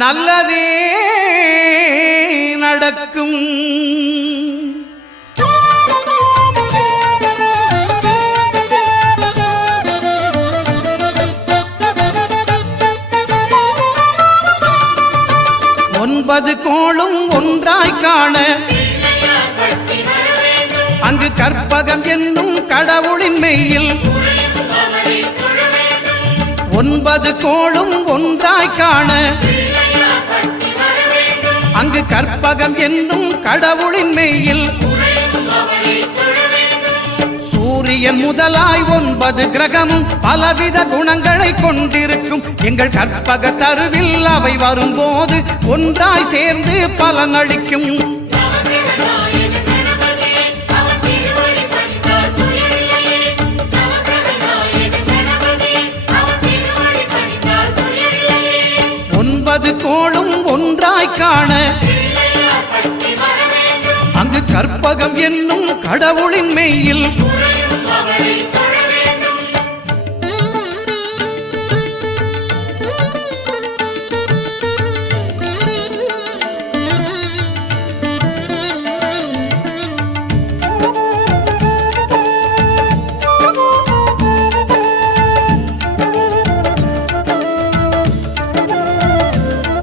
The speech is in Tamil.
நல்லதே நடக்கும். ஒன்பது கோளும் ஒன்றாய் காண அங்கு கற்பகம் என்னும் கடவுளின் மெய்யில் ஒன்பது கோளும் ஒன்றாய் காண அங்கு கற்பகம் என்னும் கடவுளின் மெய்யில் சூரியன் முதலாய் 9 கிரகமும் பலவித குணங்களை கொண்டிருக்கும். எங்கள் கற்பக தருவில் அவை வரும்போது ஒன்றாய் சேர்ந்து பலனளிக்கும். ஒன்பது கோளும் ஒன்றாய் காண அங்கு கற்பகம் என்னும் கடவுளின் மெய்யில்